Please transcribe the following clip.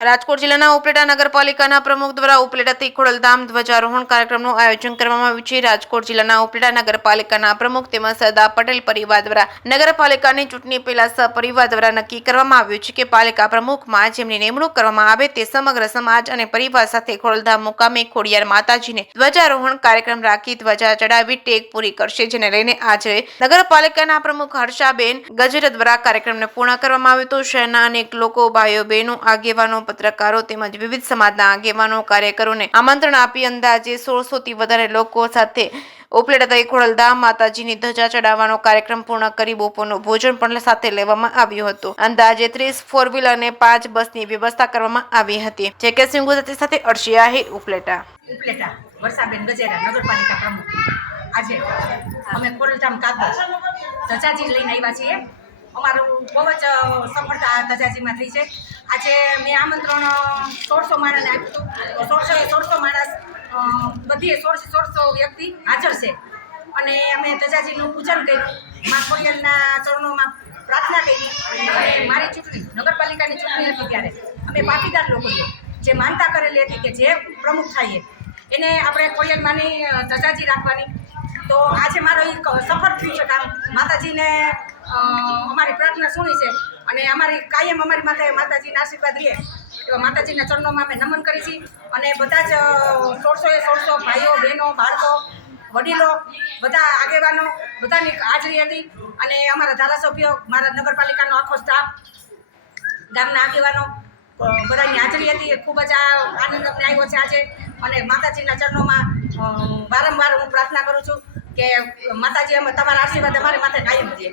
રાજકોટ જિલ્લાના ઉપલેટા નગરપાલિકાના પ્રમુખ દ્વારા ઉપલેટાથી ખોડલધામ ધ્વજારોહણ કાર્યક્રમનું આયોજન કરવામાં આવ્યું છે. રાજકોટ જિલ્લાના ઉપલેટા નગરપાલિકાના પ્રમુખ તેમજ સરદાર પટેલ પરિવાર દ્વારા નગરપાલિકાની ચૂંટણી પહેલા સહપરિવાર દ્વારા નક્કી કરવામાં આવ્યું છે કે પાલિકા પ્રમુખમાં જેમની નિમણૂક કરવામાં આવે તે સમગ્ર સમાજ અને પરિવાર સાથે ખોડલધામ મુકામે ખોડિયાર માતાજીને ધ્વજારોહણ કાર્યક્રમ રાખી ધ્વજા ચડાવી ટેગ પૂરી કરશે, જેને લઈને આજે નગરપાલિકાના પ્રમુખ હર્ષાબેન ગજેરા દ્વારા કાર્યક્રમને પૂર્ણ કરવામાં આવ્યો હતો. શહેરના અનેક લોકો, ભાઈઓ બહેનો, આગેવાનો, પત્રકારો તેમજ વિવિધ સમાજના આગેવાનો, કાર્યકરોને આમંત્રણ આપી અંદાજે 1600 થી વધારે લોકો સાથે ઉપલેટા ખોડલધામ માતાજીની ધજા ચડાવવાનો કાર્યક્રમ પૂર્ણ કરી બપોરનું ભોજન પણ સાથે લેવામાં આવ્યું હતું. અંદાજે 30 4 વ્હીલર અને 5 બસની વ્યવસ્થા કરવામાં આવી હતી. જે સિંહ ગુજરાતી સાથે અર્શી આહિર, ઉપલેટા. વર્ષાબેન ગજેરા, નગરપાલિકા પ્રમુખ. આજે અમે ખોડલધામ કાગળ ધજાજી લઈને આવ્યા છીએ. અમારું બહુ જ સફળતા ધજાજીમાં થઈ છે. આજે મેં આમંત્રણ 1600 માણસને આપ્યું હતું. 1600 માણસ બધી 1600 વ્યક્તિ હાજર છે અને અમે ધજાજીનું પૂજન કર્યું, મા ખોડિયારના ચરણોમાં પ્રાર્થના કરી અને મારી ચૂંટણી નગરપાલિકાની ચૂંટણી હતી ત્યારે અમે પાટીદાર લોકોએ જે માનતા કરેલી હતી કે જે પ્રમુખ થાય એને આપણે ખોડિયારમાંની ધજાજી રાખવાની. તો આજે મારો એક સફળ થયું છે કામ. માતાજીને અમારી પ્રાર્થના સુણી છે અને અમારી કાયમ અમારી માથે માતાજીના આશીર્વાદ રહે એવા માતાજીના ચરણોમાં અમે નમન કરી છીએ. અને બધા જ 1600 ભાઈઓ, બહેનો, બાળકો, વડીલો, બધા આગેવાનો બધાની હાજરી હતી. અને અમારા ધારાસભ્યો, મારા નગરપાલિકાનો આખો સ્ટાફ, ગામના આગેવાનો બધાની હાજરી હતી. ખૂબ જ આનંદ અમને આવ્યો છે આજે. અને માતાજીના ચરણોમાં વારંવાર હું પ્રાર્થના કરું છું કે માતાજી તમારા આશીર્વાદ અમારી માથે કાયમ દે.